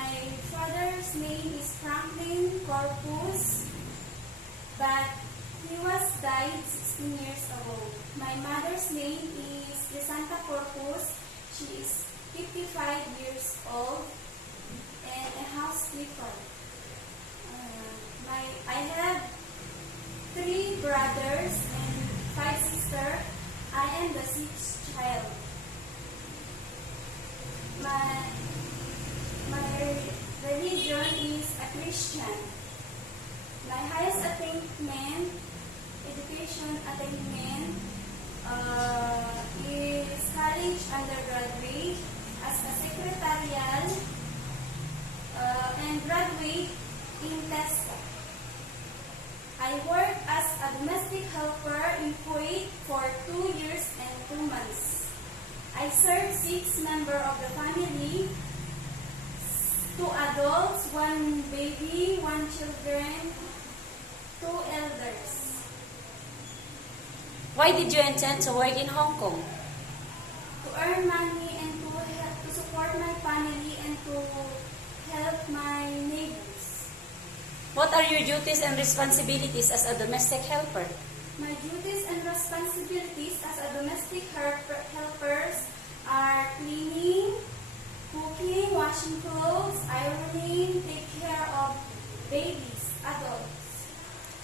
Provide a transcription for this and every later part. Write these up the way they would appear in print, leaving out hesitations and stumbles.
My father's name is Franklin Corpus, but he was died 16 years ago. My mother's name is Crisanta Corpus. She is 55 years old and a housekeeper. I have 3 brothers and 5 sisters. I am the 6th child. My religion is a Christian. My highest education attainment is college undergraduate as a secretarial and graduate in TESDA. I worked as a domestic helper in Kuwait for 2 years and 2 months. I served 6 members of the family, 2 adults, 1 baby, 1 children, 2 elders. Why did you intend to work in Hong Kong? To earn money and to support my family and to help my neighbors. What are your duties and responsibilities as a domestic helper? My duties and responsibilities as a domestic helpers are cleaning, cooking, washing clothes, ironing, take care of babies, adults.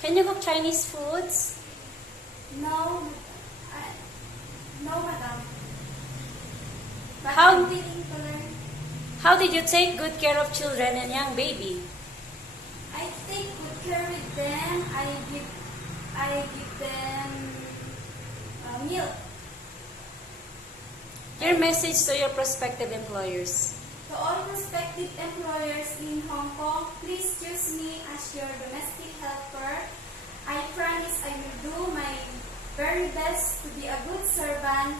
Can you cook Chinese foods? No, madam. But How- I'm willing to learn. How did you take good care of children and young baby? I take good care with them. I give them milk. Your message to your prospective employers. To all prospective employers in Hong Kong, please choose me as your domestic helper. I promise I will do my very best to be a good servant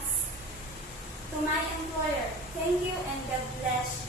to my employer. Thank you and God bless you.